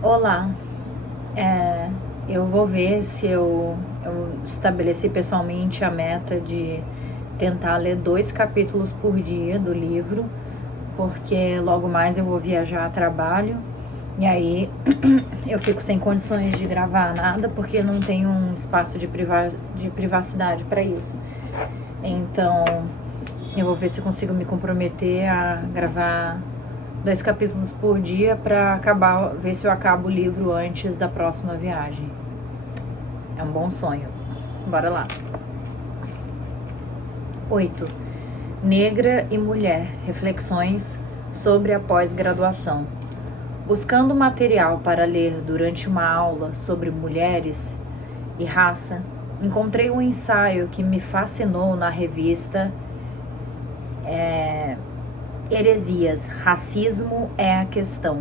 Olá, é, eu vou ver se eu estabeleci pessoalmente a meta de tentar ler 2 capítulos por dia do livro, porque logo mais eu vou viajar a trabalho e aí eu fico sem condições de gravar nada porque não tenho um espaço de privacidade para isso. Então eu vou ver se eu consigo me comprometer a gravar 2 capítulos por dia para acabar, ver se eu acabo o livro antes da próxima viagem. É um bom sonho. Bora lá. 8. Negra e mulher. Reflexões sobre a pós-graduação. Buscando material para ler durante uma aula sobre mulheres e raça, encontrei um ensaio que me fascinou na revista Heresias, Racismo é a Questão.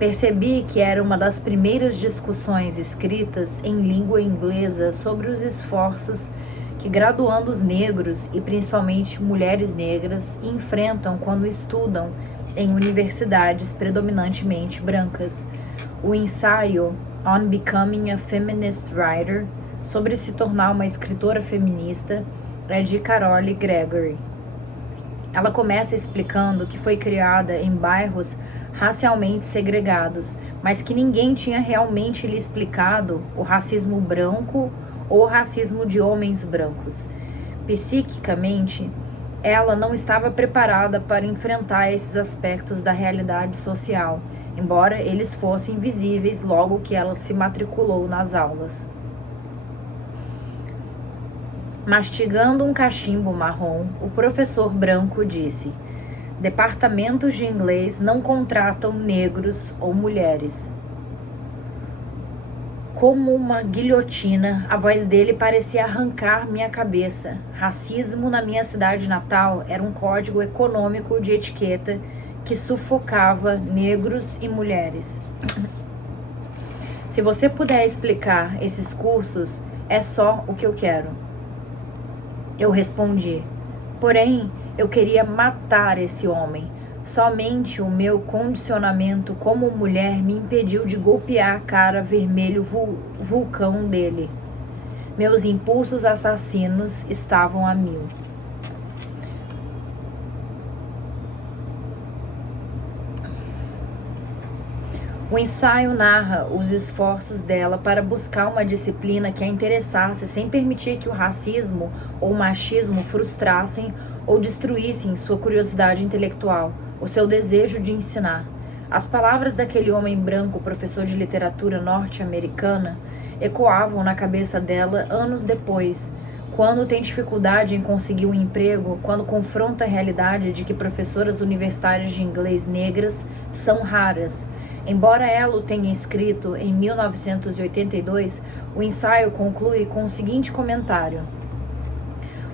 Percebi que era uma das primeiras discussões escritas em língua inglesa sobre os esforços que graduandos negros e principalmente mulheres negras enfrentam quando estudam em universidades predominantemente brancas. O ensaio On Becoming a Feminist Writer, sobre se tornar uma escritora feminista, é de Carole Gregory. Ela começa explicando que foi criada em bairros racialmente segregados, mas que ninguém tinha realmente lhe explicado o racismo branco ou o racismo de homens brancos. Psiquicamente, ela não estava preparada para enfrentar esses aspectos da realidade social, embora eles fossem visíveis logo que ela se matriculou nas aulas. Mastigando um cachimbo marrom, o professor branco disse: departamentos de inglês não contratam negros ou mulheres. Como uma guilhotina, a voz dele parecia arrancar minha cabeça. Racismo na minha cidade natal era um código econômico de etiqueta que sufocava negros e mulheres. Se você puder explicar esses cursos, é só o que eu quero. Eu respondi. Porém, eu queria matar esse homem. Somente o meu condicionamento como mulher me impediu de golpear a cara vermelho vulcão dele. Meus impulsos assassinos estavam a mil. O ensaio narra os esforços dela para buscar uma disciplina que a interessasse sem permitir que o racismo ou o machismo frustrassem ou destruíssem sua curiosidade intelectual, o seu desejo de ensinar. As palavras daquele homem branco, professor de literatura norte-americana, ecoavam na cabeça dela anos depois, quando tem dificuldade em conseguir um emprego, quando confronta a realidade de que professoras universitárias de inglês negras são raras. Embora ela o tenha escrito em 1982, o ensaio conclui com o seguinte comentário.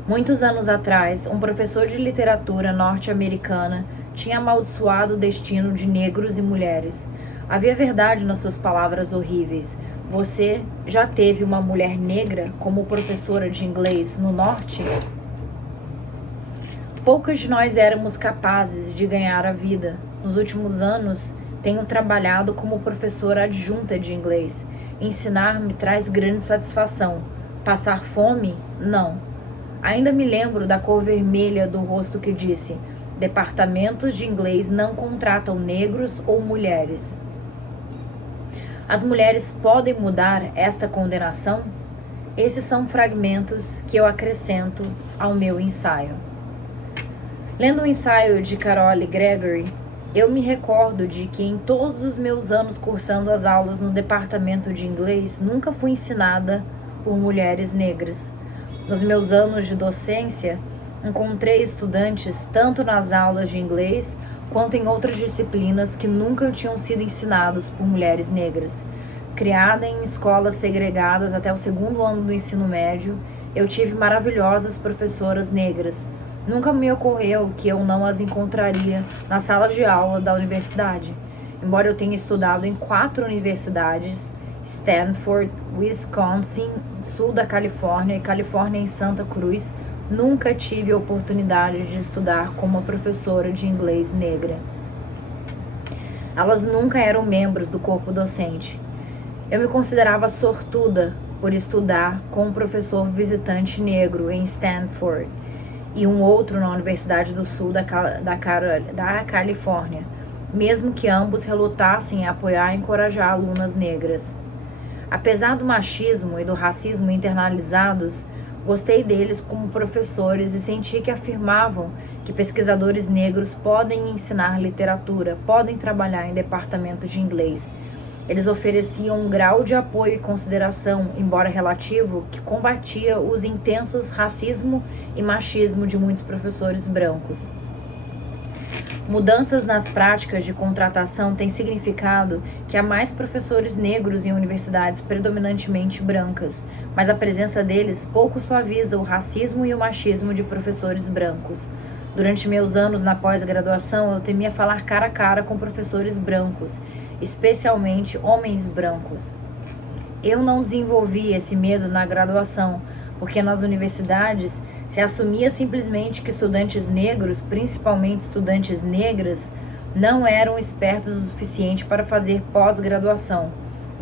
Muitos anos atrás, um professor de literatura norte-americana tinha amaldiçoado o destino de negros e mulheres. Havia verdade nas suas palavras horríveis. Você já teve uma mulher negra como professora de inglês no norte? Poucas de nós éramos capazes de ganhar a vida. Nos últimos anos, tenho trabalhado como professora adjunta de inglês. Ensinar me traz grande satisfação. Passar fome? Não. Ainda me lembro da cor vermelha do rosto que disse: departamentos de inglês não contratam negros ou mulheres. As mulheres podem mudar esta condenação? Esses são fragmentos que eu acrescento ao meu ensaio. Lendo o ensaio de Carole Gregory, eu me recordo de que em todos os meus anos cursando as aulas no departamento de inglês, nunca fui ensinada por mulheres negras. Nos meus anos de docência, encontrei estudantes tanto nas aulas de inglês quanto em outras disciplinas que nunca tinham sido ensinados por mulheres negras. Criada em escolas segregadas até o 2º ano do ensino médio, eu tive maravilhosas professoras negras. Nunca me ocorreu que eu não as encontraria na sala de aula da universidade. Embora eu tenha estudado em 4 universidades, Stanford, Wisconsin, sul da Califórnia e Califórnia em Santa Cruz, nunca tive a oportunidade de estudar como uma professora de inglês negra. Elas nunca eram membros do corpo docente. Eu me considerava sortuda por estudar com um professor visitante negro em Stanford e um outro na Universidade do Sul da Califórnia, mesmo que ambos relutassem em apoiar e encorajar alunas negras. Apesar do machismo e do racismo internalizados, gostei deles como professores e senti que afirmavam que pesquisadores negros podem ensinar literatura, podem trabalhar em departamentos de inglês. Eles ofereciam um grau de apoio e consideração, embora relativo, que combatia os intensos racismo e machismo de muitos professores brancos. Mudanças nas práticas de contratação têm significado que há mais professores negros em universidades predominantemente brancas, mas a presença deles pouco suaviza o racismo e o machismo de professores brancos. Durante meus anos na pós-graduação, eu temia falar cara a cara com professores brancos, especialmente homens brancos. Eu não desenvolvi esse medo na graduação, porque nas universidades se assumia simplesmente que estudantes negros, principalmente estudantes negras, não eram espertos o suficiente para fazer pós-graduação,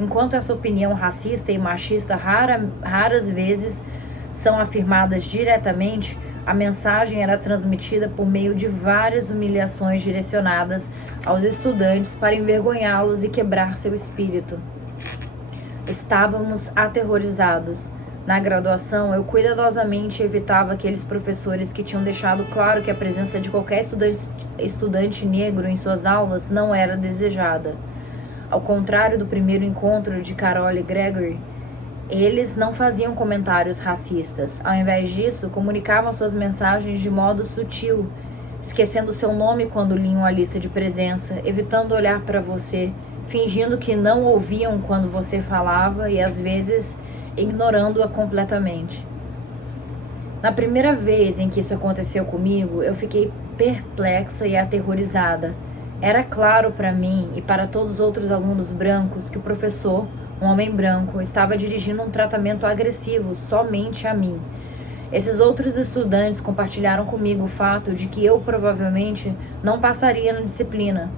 enquanto essa opinião racista e machista raras vezes são afirmadas diretamente. A mensagem era transmitida por meio de várias humilhações direcionadas aos estudantes para envergonhá-los e quebrar seu espírito. Estávamos aterrorizados. Na graduação, eu cuidadosamente evitava aqueles professores que tinham deixado claro que a presença de qualquer estudante negro em suas aulas não era desejada. Ao contrário do primeiro encontro de Carol e Gregory, eles não faziam comentários racistas. Ao invés disso, comunicavam suas mensagens de modo sutil, esquecendo seu nome quando liam a lista de presença, evitando olhar para você, fingindo que não ouviam quando você falava e, às vezes, ignorando-a completamente. Na primeira vez em que isso aconteceu comigo, eu fiquei perplexa e aterrorizada. Era claro para mim e para todos os outros alunos brancos que o professor, um homem branco, estava dirigindo um tratamento agressivo somente a mim. Esses outros estudantes compartilharam comigo o fato de que eu provavelmente não passaria na disciplina.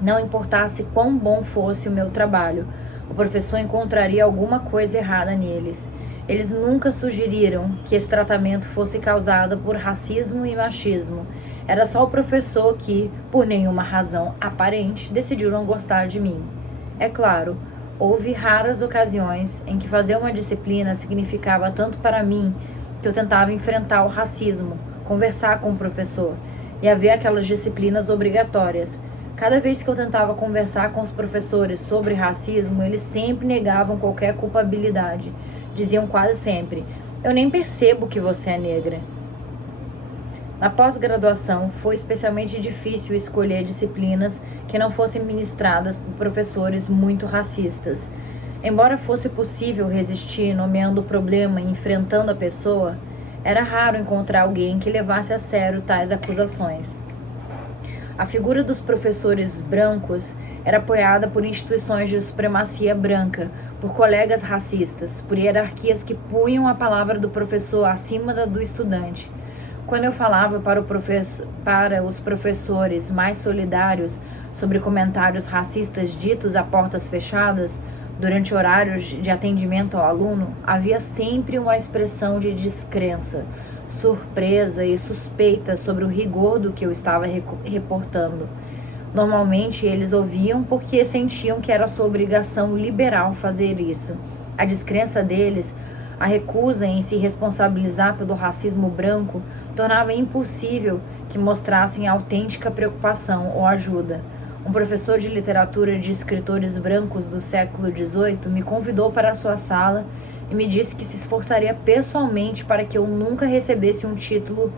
Não importasse quão bom fosse o meu trabalho, o professor encontraria alguma coisa errada neles. Eles nunca sugeriram que esse tratamento fosse causado por racismo e machismo. Era só o professor que, por nenhuma razão aparente, decidiu não gostar de mim. É claro, houve raras ocasiões em que fazer uma disciplina significava tanto para mim que eu tentava enfrentar o racismo, conversar com o professor, e havia aquelas disciplinas obrigatórias. Cada vez que eu tentava conversar com os professores sobre racismo, eles sempre negavam qualquer culpabilidade. Diziam quase sempre: "Eu nem percebo que você é negra." Na pós-graduação, foi especialmente difícil escolher disciplinas que não fossem ministradas por professores muito racistas. Embora fosse possível resistir nomeando o problema e enfrentando a pessoa, era raro encontrar alguém que levasse a sério tais acusações. A figura dos professores brancos era apoiada por instituições de supremacia branca, por colegas racistas, por hierarquias que punham a palavra do professor acima da do estudante. Quando eu falava para os professores mais solidários sobre comentários racistas ditos a portas fechadas, durante horários de atendimento ao aluno, havia sempre uma expressão de descrença, surpresa e suspeita sobre o rigor do que eu estava reportando. Normalmente eles ouviam porque sentiam que era sua obrigação liberal fazer isso. A descrença deles, a recusa em se responsabilizar pelo racismo branco, tornava impossível que mostrassem autêntica preocupação ou ajuda. Um professor de literatura de escritores brancos do século XVIII me convidou para a sua sala e me disse que se esforçaria pessoalmente para que eu nunca recebesse um título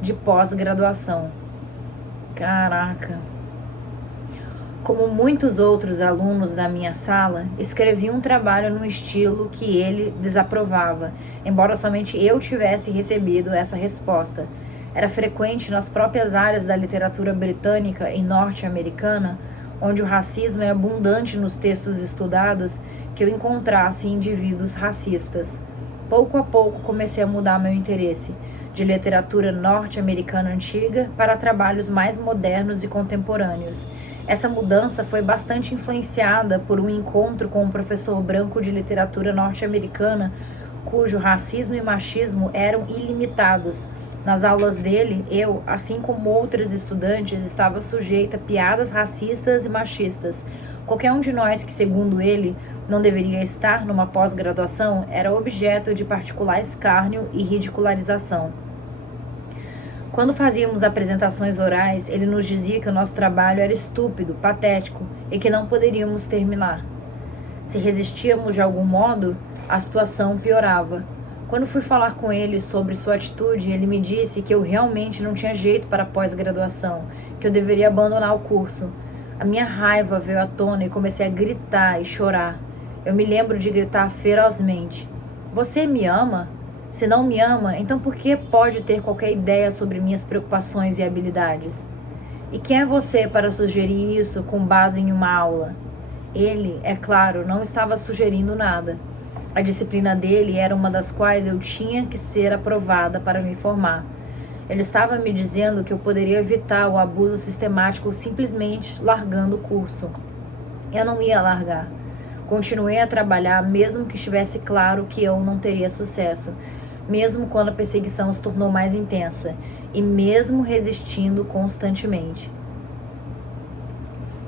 de pós-graduação. Caraca! Como muitos outros alunos da minha sala, escrevi um trabalho no estilo que ele desaprovava, embora somente eu tivesse recebido essa resposta. Era frequente nas próprias áreas da literatura britânica e norte-americana, onde o racismo é abundante nos textos estudados, que eu encontrasse indivíduos racistas. Pouco a pouco comecei a mudar meu interesse. de literatura norte-americana antiga para trabalhos mais modernos e contemporâneos. Essa mudança foi bastante influenciada por um encontro com um professor branco de literatura norte-americana cujo racismo e machismo eram ilimitados. Nas aulas dele, eu, assim como outros estudantes, estava sujeita a piadas racistas e machistas. Qualquer um de nós que, segundo ele, não deveria estar numa pós-graduação era objeto de particular escárnio e ridicularização. Quando fazíamos apresentações orais, ele nos dizia que o nosso trabalho era estúpido, patético e que não poderíamos terminar. Se resistíamos de algum modo, a situação piorava. Quando fui falar com ele sobre sua atitude, ele me disse que eu realmente não tinha jeito para pós-graduação, que eu deveria abandonar o curso. A minha raiva veio à tona e comecei a gritar e chorar. Eu me lembro de gritar ferozmente: "Você me ama? Se não me ama, então por que pode ter qualquer ideia sobre minhas preocupações e habilidades? E quem é você para sugerir isso com base em uma aula?" Ele, é claro, não estava sugerindo nada. A disciplina dele era uma das quais eu tinha que ser aprovada para me formar. Ele estava me dizendo que eu poderia evitar o abuso sistemático simplesmente largando o curso. Eu não ia largar. Continuei a trabalhar mesmo que estivesse claro que eu não teria sucesso, mesmo quando a perseguição se tornou mais intensa, e mesmo resistindo constantemente.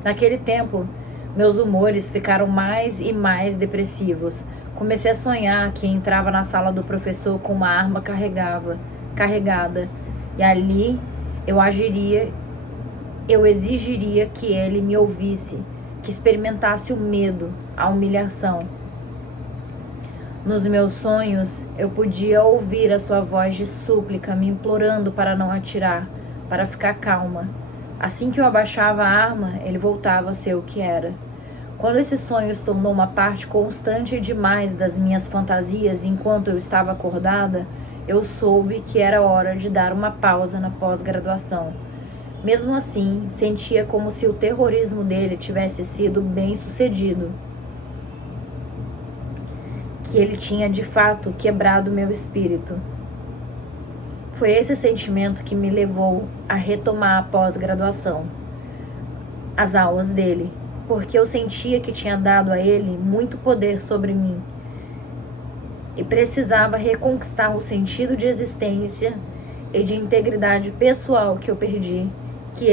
Naquele tempo, meus humores ficaram mais e mais depressivos. Comecei a sonhar que entrava na sala do professor com uma arma carregada, e ali eu exigiria que ele me ouvisse, que experimentasse o medo, a humilhação. Nos meus sonhos, eu podia ouvir a sua voz de súplica me implorando para não atirar, para ficar calma. Assim que eu abaixava a arma, ele voltava a ser o que era. Quando esse sonho se tornou uma parte constante demais das minhas fantasias enquanto eu estava acordada, eu soube que era hora de dar uma pausa na pós-graduação. Mesmo assim, sentia como se o terrorismo dele tivesse sido bem sucedido, que ele tinha de fato quebrado meu espírito. Foi esse sentimento que me levou a retomar a pós-graduação, as aulas dele, porque eu sentia que tinha dado a ele muito poder sobre mim e precisava reconquistar o sentido de existência e de integridade pessoal que eu perdi, que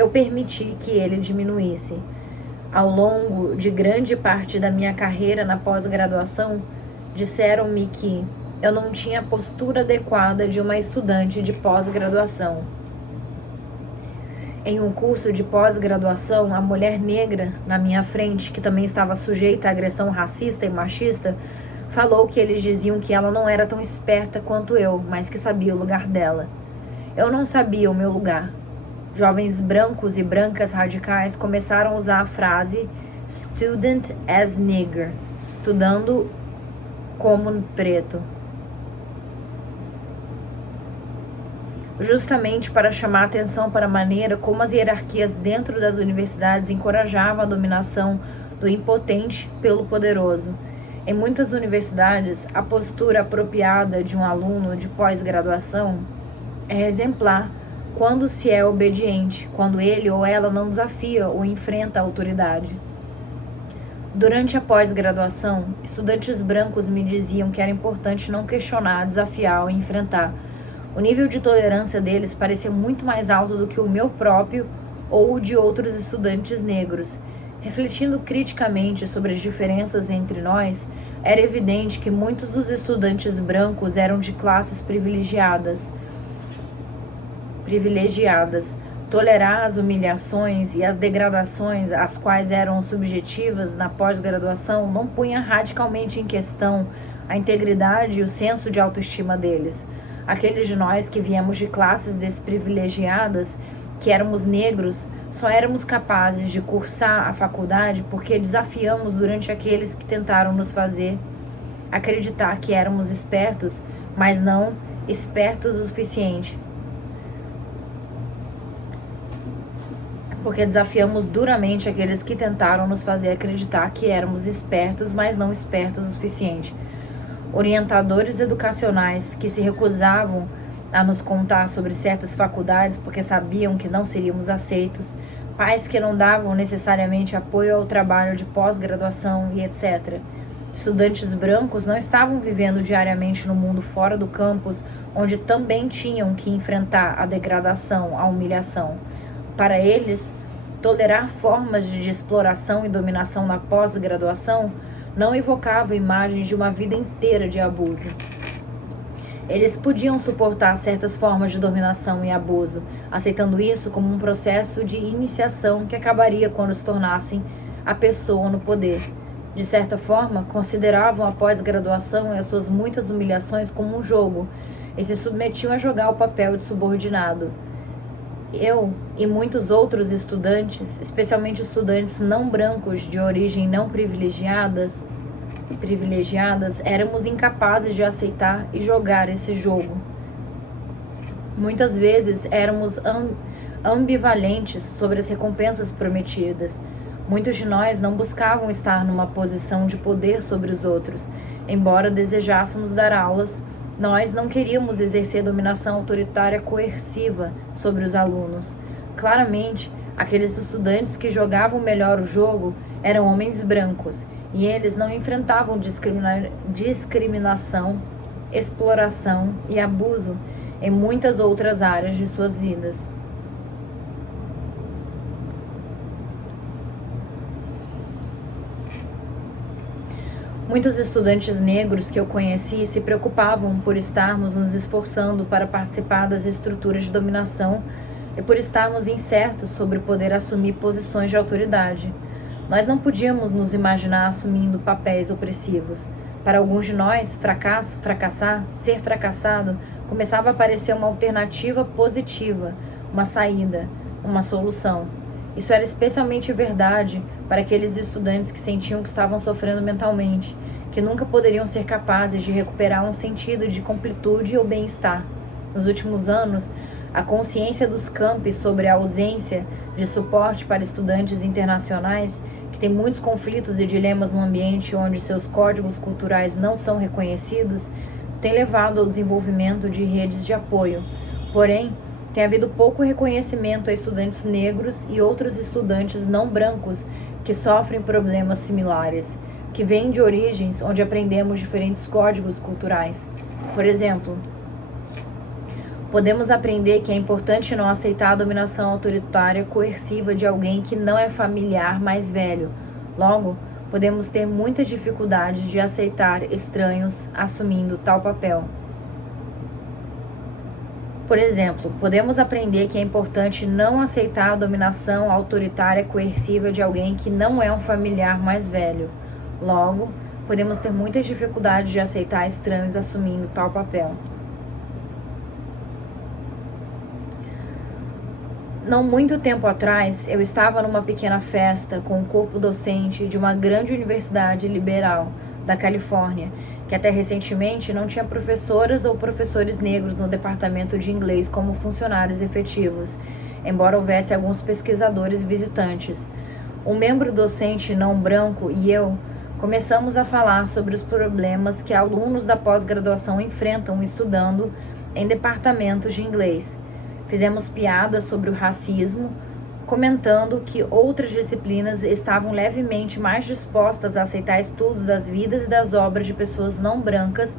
eu permiti que ele diminuísse. Ao longo de grande parte da minha carreira na pós-graduação, disseram-me que eu não tinha a postura adequada de uma estudante de pós-graduação. Em um curso de pós-graduação, a mulher negra na minha frente, que também estava sujeita à agressão racista e machista, falou que eles diziam que ela não era tão esperta quanto eu, mas que sabia o lugar dela. Eu não sabia o meu lugar. Jovens brancos e brancas radicais começaram a usar a frase "student as nigger", estudando como preto, justamente para chamar atenção para a maneira como as hierarquias dentro das universidades encorajavam a dominação do impotente pelo poderoso. Em muitas universidades, a postura apropriada de um aluno de pós-graduação é exemplar quando se é obediente, quando ele ou ela não desafia ou enfrenta a autoridade. Durante a pós-graduação, estudantes brancos me diziam que era importante não questionar, desafiar ou enfrentar. O nível de tolerância deles parecia muito mais alto do que o meu próprio ou o de outros estudantes negros. Refletindo criticamente sobre as diferenças entre nós, era evidente que muitos dos estudantes brancos eram de classes privilegiadas. Tolerar as humilhações e as degradações às quais eram subjetivas na pós-graduação não punha radicalmente em questão a integridade e o senso de autoestima deles. Aqueles de nós que viemos de classes desprivilegiadas, que éramos negros, só éramos capazes de cursar a faculdade porque desafiamos durante aqueles que tentaram nos fazer acreditar que éramos espertos, mas não espertos o suficiente. Porque desafiamos duramente aqueles que tentaram nos fazer acreditar que éramos espertos, mas não espertos o suficiente. orientadores educacionais que se recusavam a nos contar sobre certas faculdades porque sabiam que não seríamos aceitos, pais que não davam necessariamente apoio ao trabalho de pós-graduação e etc. Estudantes brancos não estavam vivendo diariamente no mundo fora do campus, onde também tinham que enfrentar a degradação, a humilhação. Para eles, tolerar formas de exploração e dominação na pós-graduação não evocava imagens de uma vida inteira de abuso. Eles podiam suportar certas formas de dominação e abuso, aceitando isso como um processo de iniciação que acabaria quando se tornassem a pessoa no poder. De certa forma, consideravam a pós-graduação e as suas muitas humilhações como um jogo, e se submetiam a jogar o papel de subordinado. Eu e muitos outros estudantes, especialmente estudantes não brancos de origem não privilegiadas, éramos incapazes de aceitar e jogar esse jogo. Muitas vezes éramos ambivalentes sobre as recompensas prometidas. Muitos de nós não buscavam estar numa posição de poder sobre os outros. Embora desejássemos dar aulas, nós não queríamos exercer dominação autoritária coerciva sobre os alunos. Claramente, aqueles estudantes que jogavam melhor o jogo eram homens brancos, e eles não enfrentavam discriminação, exploração e abuso em muitas outras áreas de suas vidas. Muitos estudantes negros que eu conheci se preocupavam por estarmos nos esforçando para participar das estruturas de dominação e por estarmos incertos sobre poder assumir posições de autoridade. Nós não podíamos nos imaginar assumindo papéis opressivos. Para alguns de nós, fracassar, ser fracassado, começava a parecer uma alternativa positiva, uma saída, uma solução. Isso era especialmente verdade para aqueles estudantes que sentiam que estavam sofrendo mentalmente, que nunca poderiam ser capazes de recuperar um sentido de completude ou bem-estar. Nos últimos anos, a consciência dos campi sobre a ausência de suporte para estudantes internacionais, que têm muitos conflitos e dilemas no ambiente onde seus códigos culturais não são reconhecidos, tem levado ao desenvolvimento de redes de apoio. Porém, tem havido pouco reconhecimento a estudantes negros e outros estudantes não brancos que sofrem problemas similares, que vêm de origens onde aprendemos diferentes códigos culturais. Por exemplo, podemos aprender que é importante não aceitar a dominação autoritária coerciva de alguém que não é familiar mais velho. Logo, podemos ter muitas dificuldades de aceitar estranhos assumindo tal papel. Por exemplo, podemos aprender que é importante não aceitar a dominação autoritária coerciva de alguém que não é um familiar mais velho. Logo, podemos ter muitas dificuldades de aceitar estranhos assumindo tal papel. Não muito tempo atrás, eu estava numa pequena festa com o corpo docente de uma grande universidade liberal da Califórnia, que até recentemente não tinha professoras ou professores negros no departamento de inglês como funcionários efetivos, embora houvesse alguns pesquisadores visitantes. Um membro docente não branco e eu começamos a falar sobre os problemas que alunos da pós-graduação enfrentam estudando em departamentos de inglês. Fizemos piadas sobre o racismo, comentando que outras disciplinas estavam levemente mais dispostas a aceitar estudos das vidas e das obras de pessoas não brancas,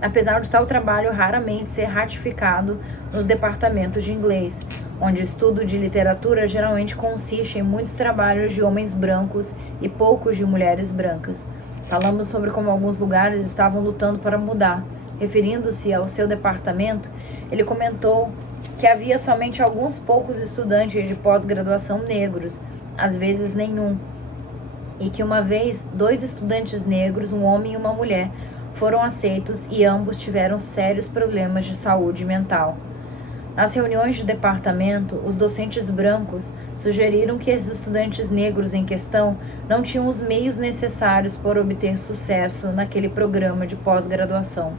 apesar de tal trabalho raramente ser ratificado nos departamentos de inglês, onde o estudo de literatura geralmente consiste em muitos trabalhos de homens brancos e poucos de mulheres brancas. Falamos sobre como alguns lugares estavam lutando para mudar. Referindo-se ao seu departamento, ele comentou que havia somente alguns poucos estudantes de pós-graduação negros, às vezes nenhum, e que uma vez 2 estudantes negros, um homem e uma mulher, foram aceitos e ambos tiveram sérios problemas de saúde mental. Nas reuniões de departamento, os docentes brancos sugeriram que esses estudantes negros em questão não tinham os meios necessários para obter sucesso naquele programa de pós-graduação.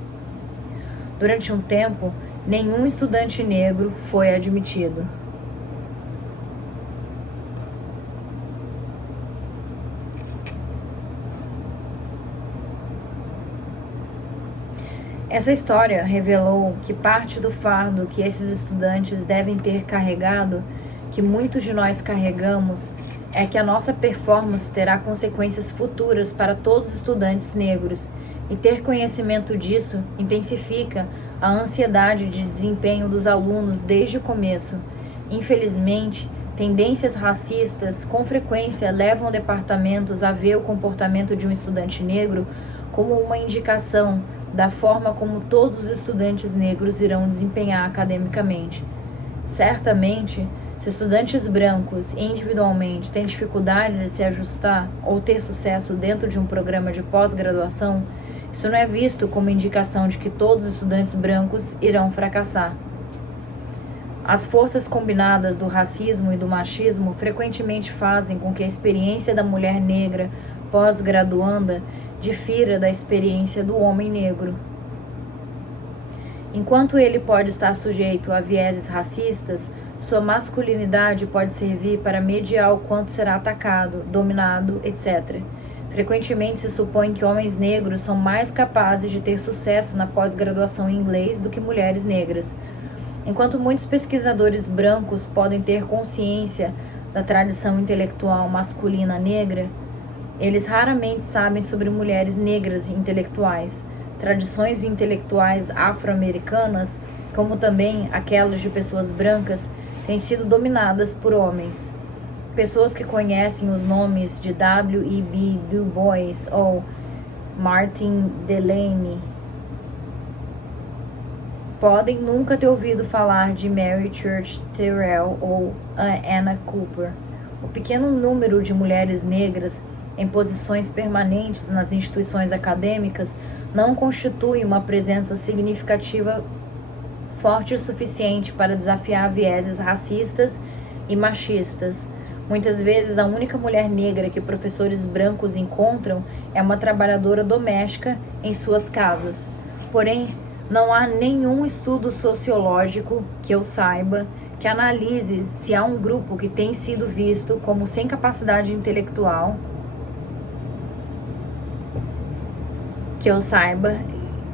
Durante um tempo, nenhum estudante negro foi admitido. Essa história revelou que parte do fardo que esses estudantes devem ter carregado, que muitos de nós carregamos, é que a nossa performance terá consequências futuras para todos os estudantes negros, e ter conhecimento disso intensifica a ansiedade de desempenho dos alunos desde o começo. Infelizmente, tendências racistas com frequência levam departamentos a ver o comportamento de um estudante negro como uma indicação da forma como todos os estudantes negros irão desempenhar academicamente. Certamente, se estudantes brancos individualmente têm dificuldade de se ajustar ou ter sucesso dentro de um programa de pós-graduação, isso não é visto como indicação de que todos os estudantes brancos irão fracassar. As forças combinadas do racismo e do machismo frequentemente fazem com que a experiência da mulher negra pós-graduanda difira da experiência do homem negro. Enquanto ele pode estar sujeito a vieses racistas, sua masculinidade pode servir para mediar o quanto será atacado, dominado, etc. Frequentemente se supõe que homens negros são mais capazes de ter sucesso na pós-graduação em inglês do que mulheres negras. Enquanto muitos pesquisadores brancos podem ter consciência da tradição intelectual masculina negra, eles raramente sabem sobre mulheres negras intelectuais. Tradições intelectuais afro-americanas, como também aquelas de pessoas brancas, têm sido dominadas por homens. Pessoas que conhecem os nomes de W.E.B. Du Bois ou Martin Delany podem nunca ter ouvido falar de Mary Church Terrell ou Anna Cooper. O pequeno número de mulheres negras em posições permanentes nas instituições acadêmicas não constitui uma presença significativa forte o suficiente para desafiar vieses racistas e machistas. Muitas vezes, a única mulher negra que professores brancos encontram é uma trabalhadora doméstica em suas casas. Porém, não há nenhum estudo sociológico que eu saiba que analise se há um grupo que tem sido visto como sem capacidade intelectual,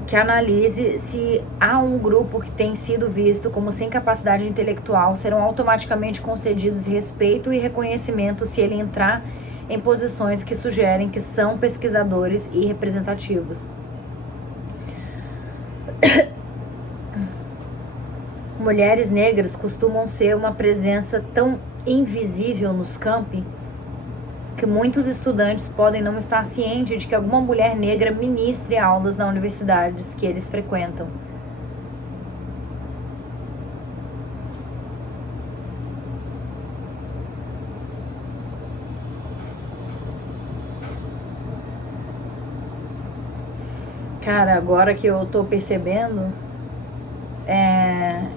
que analise se há um grupo que tem sido visto como sem capacidade intelectual serão automaticamente concedidos respeito e reconhecimento se ele entrar em posições que sugerem que são pesquisadores e representativos. Mulheres negras costumam ser uma presença tão invisível nos campi que muitos estudantes podem não estar cientes de que alguma mulher negra ministre aulas nas universidades que eles frequentam. Cara, agora que eu tô percebendo,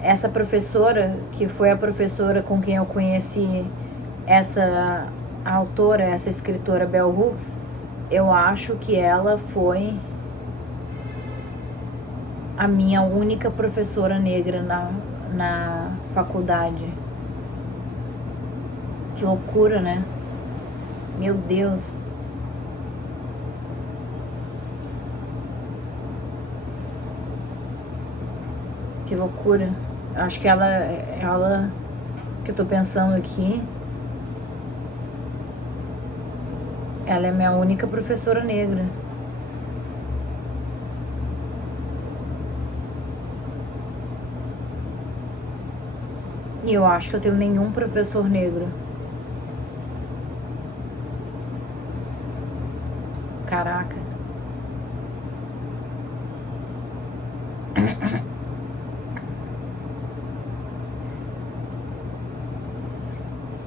essa professora, que foi a professora com quem eu conheci essa autora, essa escritora Bell Hooks, eu acho que ela foi a minha única professora negra na faculdade. Que loucura, né? Meu Deus. Que loucura. Acho que ela que eu tô pensando aqui, ela é minha única professora negra. E eu acho que eu tenho nenhum professor negro. Caraca.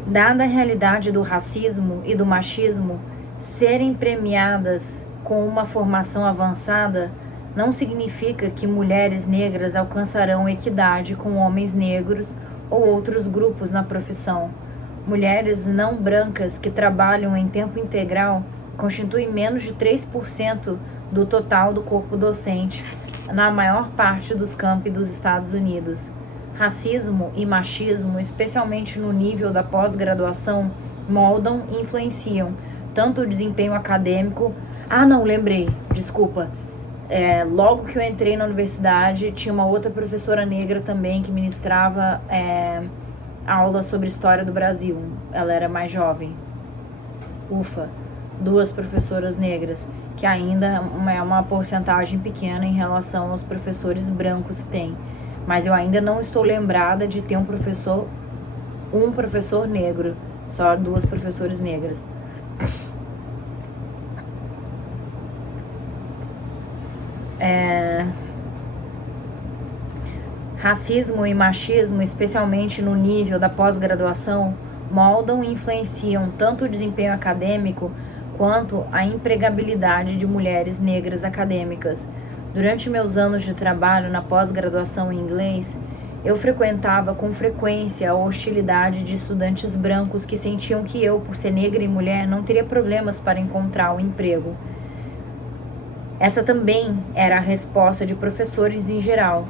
Dada a realidade do racismo e do machismo, serem premiadas com uma formação avançada não significa que mulheres negras alcançarão equidade com homens negros ou outros grupos na profissão. Mulheres não brancas que trabalham em tempo integral constituem menos de 3% do total do corpo docente na maior parte dos campi dos Estados Unidos. Racismo e machismo, especialmente no nível da pós-graduação, moldam e influenciam tanto o desempenho acadêmico... Desculpa. Logo que eu entrei na universidade, tinha uma outra professora negra também que ministrava aula sobre história do Brasil. Ela era mais jovem. Ufa, 2 professoras negras, que ainda é uma porcentagem pequena em relação aos professores brancos que tem. Mas eu ainda não estou lembrada de ter um professor negro, só 2 professoras negras. Racismo e machismo, especialmente no nível da pós-graduação, moldam e influenciam tanto o desempenho acadêmico quanto a empregabilidade de mulheres negras acadêmicas. Durante meus anos de trabalho na pós-graduação em inglês, eu frequentava com frequência a hostilidade de estudantes brancos que sentiam que eu, por ser negra e mulher, não teria problemas para encontrar um emprego. Essa também era a resposta de professores em geral.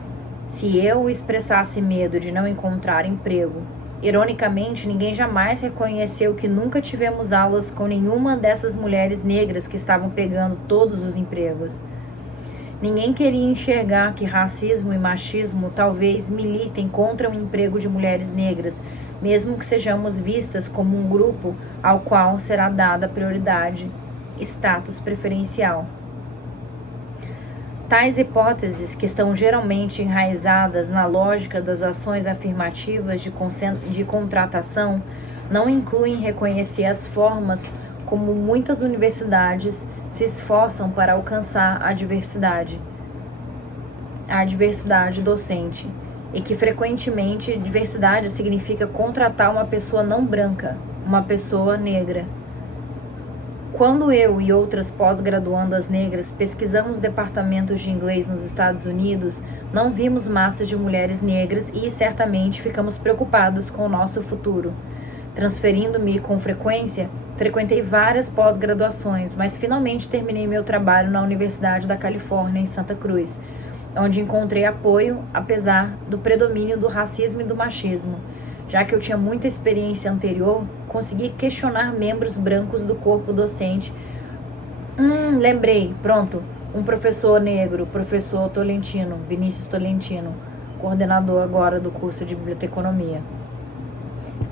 Se eu expressasse medo de não encontrar emprego, ironicamente, ninguém jamais reconheceu que nunca tivemos aulas com nenhuma dessas mulheres negras que estavam pegando todos os empregos. Ninguém queria enxergar que racismo e machismo talvez militem contra o emprego de mulheres negras, mesmo que sejamos vistas como um grupo ao qual será dada prioridade, status preferencial. Tais hipóteses, que estão geralmente enraizadas na lógica das ações afirmativas de contratação, não incluem reconhecer as formas como muitas universidades se esforçam para alcançar a diversidade docente, e que frequentemente diversidade significa contratar uma pessoa não branca, uma pessoa negra. Quando eu e outras pós-graduandas negras pesquisamos departamentos de inglês nos Estados Unidos, não vimos massas de mulheres negras e certamente ficamos preocupados com o nosso futuro. Transferindo-me com frequência, frequentei várias pós-graduações, mas finalmente terminei meu trabalho na Universidade da Califórnia, em Santa Cruz, onde encontrei apoio, apesar do predomínio do racismo e do machismo. Já que eu tinha muita experiência anterior, consegui questionar membros brancos do corpo docente. Lembrei, pronto, um professor negro, professor Tolentino, Vinícius Tolentino, coordenador agora do curso de biblioteconomia.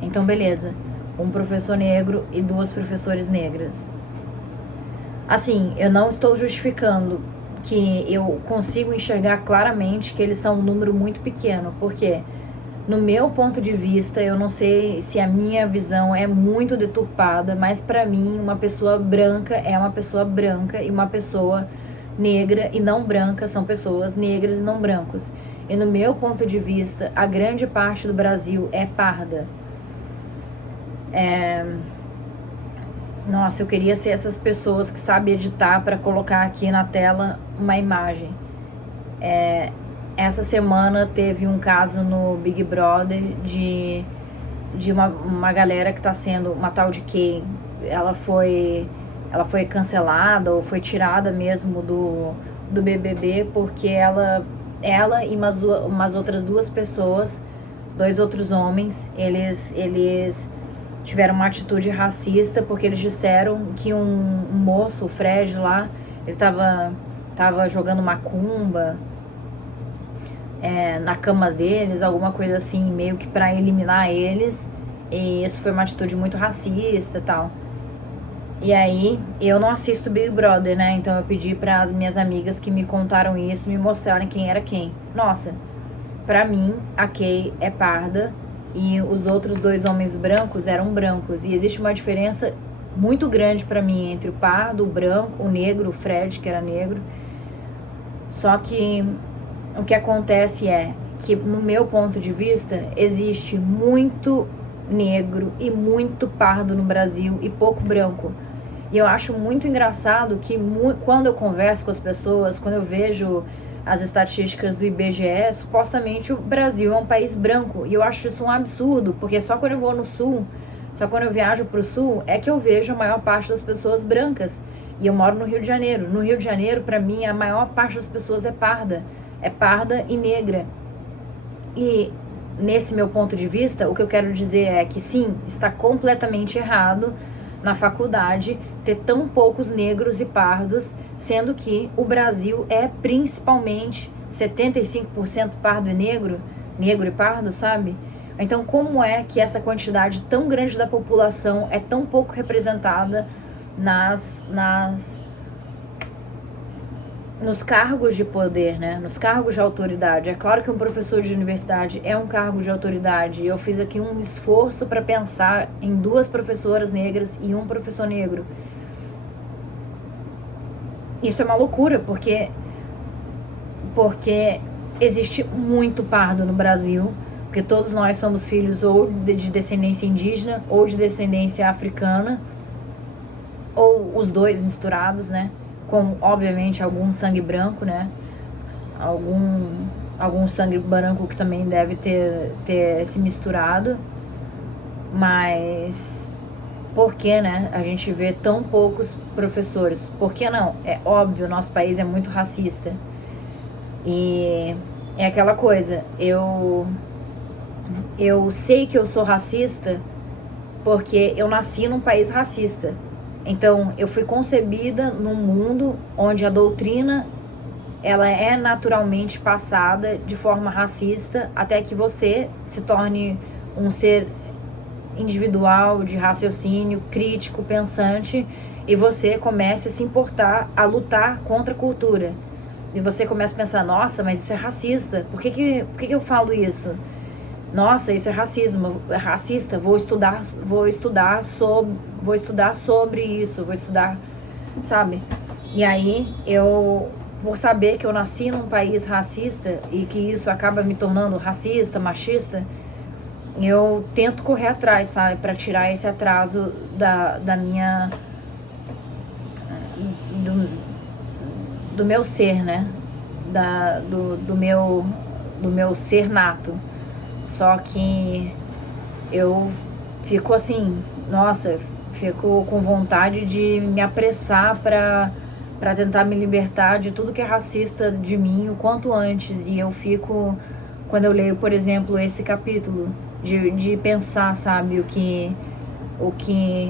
Então, beleza, um professor negro e 2 professores negras. Assim, eu não estou justificando, que eu consigo enxergar claramente que eles são um número muito pequeno, porque no meu ponto de vista, eu não sei se a minha visão é muito deturpada, mas para mim uma pessoa branca é uma pessoa branca e uma pessoa negra e não branca são pessoas negras e não brancos. E no meu ponto de vista, a grande parte do Brasil é parda. Nossa, eu queria ser essas pessoas que sabem editar para colocar aqui na tela uma imagem. Essa semana teve um caso no Big Brother de uma galera que está sendo, uma tal de Kay. Ela foi cancelada ou foi tirada mesmo do BBB porque ela e umas outras 2 pessoas, 2 outros homens, eles tiveram uma atitude racista porque eles disseram que um moço, o Fred lá, ele tava jogando macumba na cama deles, alguma coisa assim, meio que para eliminar eles, e isso foi uma atitude muito racista e tal. E aí, eu não assisto Big Brother, né, então eu pedi para as minhas amigas que me contaram isso, me mostrarem quem era quem. Nossa, pra mim, a Kay é parda, e os outros 2 homens brancos eram brancos, e existe uma diferença muito grande pra mim entre o pardo, o branco, o negro, o Fred, que era negro. Só que o que acontece é que, no meu ponto de vista, existe muito negro e muito pardo no Brasil e pouco branco. E eu acho muito engraçado que quando eu converso com as pessoas, quando eu vejo as estatísticas do IBGE, supostamente o Brasil é um país branco. E eu acho isso um absurdo, porque só quando eu vou no sul, só quando eu viajo pro sul, é que eu vejo a maior parte das pessoas brancas. E eu moro no Rio de Janeiro. No Rio de Janeiro, pra mim, a maior parte das pessoas é parda e negra. E nesse meu ponto de vista, o que eu quero dizer é que sim, está completamente errado na faculdade ter tão poucos negros e pardos, sendo que o Brasil é principalmente 75% pardo e negro e pardo, sabe? Então, como é que essa quantidade tão grande da população é tão pouco representada nos cargos de poder, né? Nos cargos de autoridade? É claro que um professor de universidade é um cargo de autoridade. E eu fiz aqui um esforço para pensar em 2 professoras negras e um professor negro. Isso é uma loucura, porque existe muito pardo no Brasil, porque todos nós somos filhos ou de descendência indígena ou de descendência africana, ou os dois misturados, né? Com, obviamente, algum sangue branco, né? Algum sangue branco que também deve ter se misturado. Mas por que, né? A gente vê tão poucos professores? Por que não? É óbvio, nosso país é muito racista. E é aquela coisa, eu sei que eu sou racista porque eu nasci num país racista. Então, eu fui concebida num mundo onde a doutrina ela é naturalmente passada de forma racista até que você se torne um ser individual, de raciocínio, crítico, pensante, e você comece a se importar, a lutar contra a cultura. E você começa a pensar, nossa, mas isso é racista. Por que eu falo isso? Nossa, isso é racismo, é racista, vou estudar sobre isso, sabe? E aí, por saber que eu nasci num país racista e que isso acaba me tornando racista, machista, eu tento correr atrás, sabe? Pra tirar esse atraso da minha... do meu ser, né? Do meu ser nato. Só que eu fico assim, nossa, fico com vontade de me apressar para tentar me libertar de tudo que é racista de mim o quanto antes. E eu fico, quando eu leio, por exemplo, esse capítulo, de pensar, sabe, o que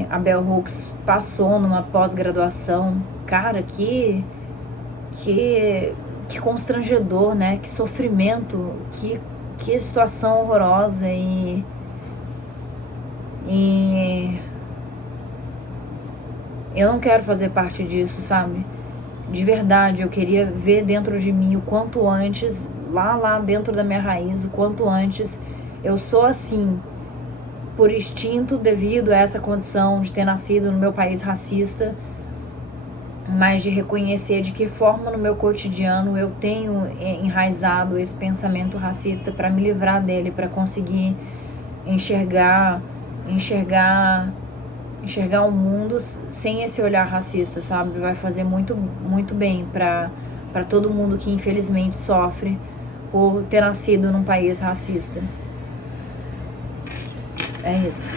a Bell Hooks passou numa pós-graduação. Cara, que constrangedor, né? Que sofrimento, que situação horrorosa e eu não quero fazer parte disso, sabe? De verdade, eu queria ver dentro de mim o quanto antes, lá dentro da minha raiz, o quanto antes eu sou assim, por instinto, devido a essa condição de ter nascido no meu país racista, mas de reconhecer de que forma no meu cotidiano eu tenho enraizado esse pensamento racista para me livrar dele, para conseguir enxergar o mundo sem esse olhar racista, sabe? Vai fazer muito, muito bem para todo mundo que infelizmente sofre por ter nascido num país racista. É isso.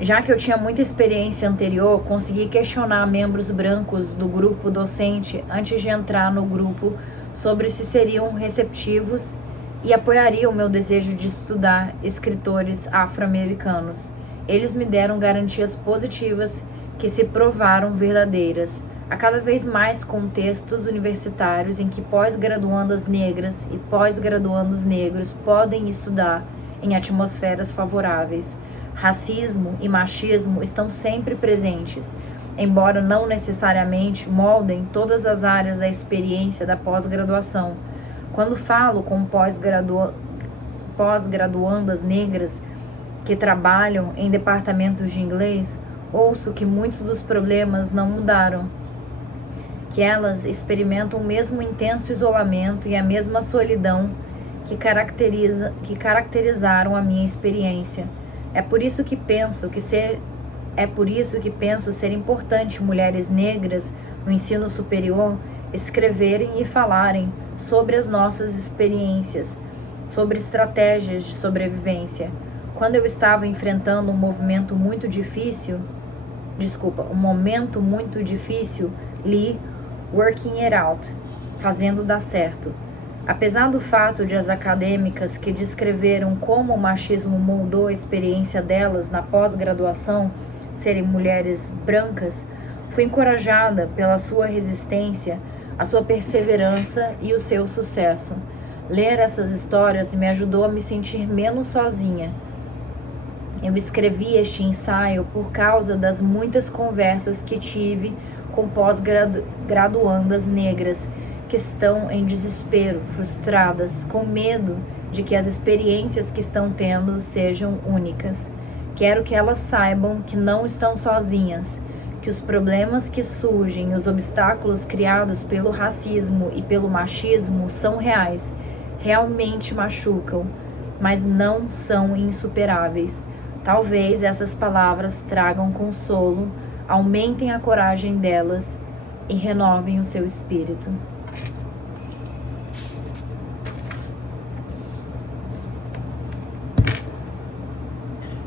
Já que eu tinha muita experiência anterior, consegui questionar membros brancos do grupo docente antes de entrar no grupo sobre se seriam receptivos e apoiariam o meu desejo de estudar escritores afro-americanos. Eles me deram garantias positivas que se provaram verdadeiras, a cada vez mais contextos universitários em que pós-graduandas negras e pós-graduandos negros podem estudar em atmosferas favoráveis. Racismo e machismo estão sempre presentes, embora não necessariamente moldem todas as áreas da experiência da pós-graduação. Quando falo com pós-graduandas negras que trabalham em departamentos de inglês, ouço que muitos dos problemas não mudaram, que elas experimentam o mesmo intenso isolamento e a mesma solidão que caracterizaram a minha experiência. É por isso que penso ser importante mulheres negras no ensino superior escreverem e falarem sobre as nossas experiências, sobre estratégias de sobrevivência. Quando eu estava enfrentando um momento muito difícil, li Working It Out, Fazendo Dar Certo, Apesar do fato de as acadêmicas que descreveram como o machismo moldou a experiência delas na pós-graduação serem mulheres brancas, fui encorajada pela sua resistência, a sua perseverança e o seu sucesso. Ler essas histórias me ajudou a me sentir menos sozinha. Eu escrevi este ensaio por causa das muitas conversas que tive com pós-graduandas negras que estão em desespero, frustradas, com medo de que as experiências que estão tendo sejam únicas. Quero que elas saibam que não estão sozinhas, que os problemas que surgem, os obstáculos criados pelo racismo e pelo machismo são reais, realmente machucam, mas não são insuperáveis. Talvez essas palavras tragam consolo, aumentem a coragem delas e renovem o seu espírito.